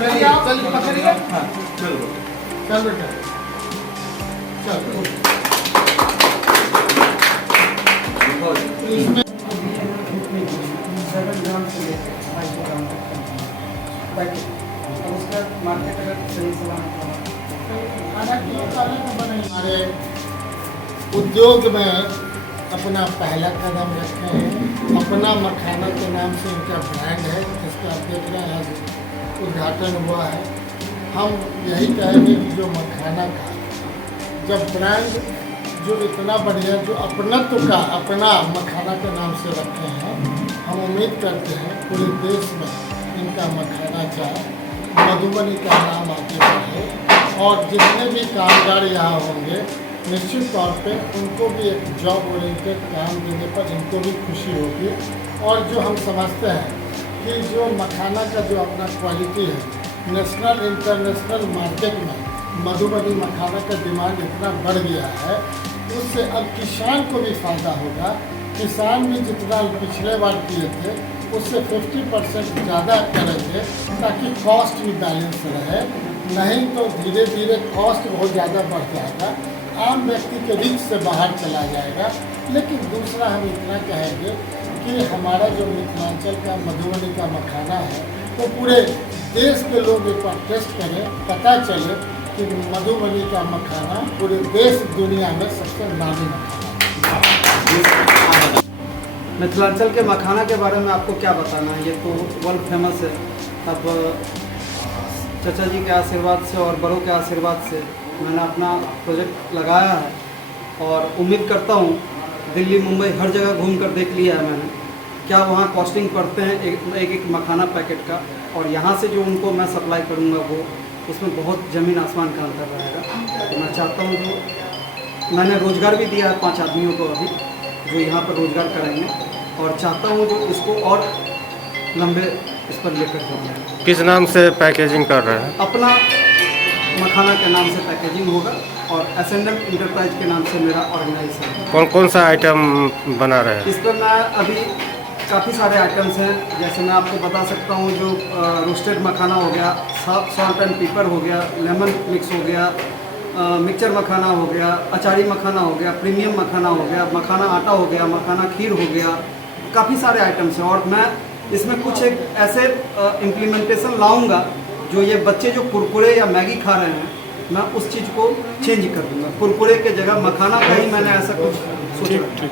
चल पकड़िए। हाँ चलो चल बेटा चल। इसमें 7 ग्राम से लेकर 5 ग्राम तक पैकेट, और उसका मार्केट अगर सही सलामत आधा किलो चावल का बने। हमारे उद्योग में अपना पहला कदम रखे हैं। अपना मखाना के नाम से इनका ब्रांड है, जिसका आप देख रहे हैं आज उद्घाटन हुआ है। हम यही कहेंगे कि जो मखाना का जब ब्रांड जो इतना बढ़िया जो अपनत्व का अपना मखाना के नाम से रखे हैं, हम उम्मीद करते हैं पूरे देश में इनका मखाना चाय मधुबनी का नाम आगे बढ़े और जितने भी कामगार यहाँ होंगे निश्चित तौर पे उनको भी एक जॉब ओरिएंटेड काम देने पर इनको भी खुशी होगी। और जो हम समझते हैं कि जो मखाना का जो अपना क्वालिटी है, नेशनल इंटरनेशनल मार्केट में मधुबनी मखाना का डिमांड इतना बढ़ गया है, उससे अब किसान को भी फ़ायदा होगा। किसान भी जितना पिछले बार किए थे उससे 50% ज़्यादा करेंगे ताकि कॉस्ट भी बैलेंस रहे, नहीं तो धीरे धीरे कॉस्ट बहुत ज़्यादा बढ़ जाएगा, आम व्यक्ति के रिच से बाहर चला जाएगा। लेकिन दूसरा हम इतना कहेंगे कि हमारा जो मिथिलांचल का मधुबनी का मखाना है तो पूरे देश के लोग एक बार टेस्ट करें, पता चले कि मधुबनी का मखाना पूरे देश दुनिया में सबसे नामी मखाना। मिथिलांचल के मखाना के बारे में आपको क्या बताना है, ये तो वर्ल्ड फेमस है। अब चाचा जी के आशीर्वाद से और बड़ों के आशीर्वाद से मैंने अपना प्रोजेक्ट लगाया है और उम्मीद करता हूँ दिल्ली मुंबई हर जगह घूम कर देख लिया है मैंने क्या वहाँ कॉस्टिंग पड़ते हैं एक मखाना पैकेट का, और यहाँ से जो उनको मैं सप्लाई करूँगा वो उसमें बहुत ज़मीन आसमान का अंतर रहेगा। तो मैं चाहता हूँ जो मैंने रोज़गार भी दिया है 5 आदमियों को अभी जो यहाँ पर रोज़गार करेंगे, और चाहता हूँ जो इसको और लंबे इस पर लेकर जाऊँगा। किस नाम से पैकेजिंग कर रहे हैं? अपना मखाना के नाम से पैकेजिंग होगा और S&M इंटरप्राइज के नाम से मेरा ऑर्गेनाइजेशन है। कौन कौन सा आइटम बना रहे हैं? इस पर मैं अभी काफ़ी सारे आइटम्स हैं, जैसे मैं आपको बता सकता हूँ जो रोस्टेड मखाना हो गया, सॉल्ट एंड पेपर हो गया, लेमन मिक्स हो गया, मिक्सचर मखाना हो गया, अचारी मखाना हो गया, प्रीमियम मखाना हो गया, मखाना आटा हो गया, मखाना खीर हो गया, काफ़ी सारे आइटम्स हैं। और मैं इसमें कुछ एक ऐसे इम्प्लीमेंटेशन लाऊंगा जो ये बच्चे जो कुरकुरे या मैगी खा रहे हैं, मैं उस चीज़ को चेंज कर दूँगा। कुरकुरे के जगह मखाना का ही मैंने ऐसा कुछ सोचा।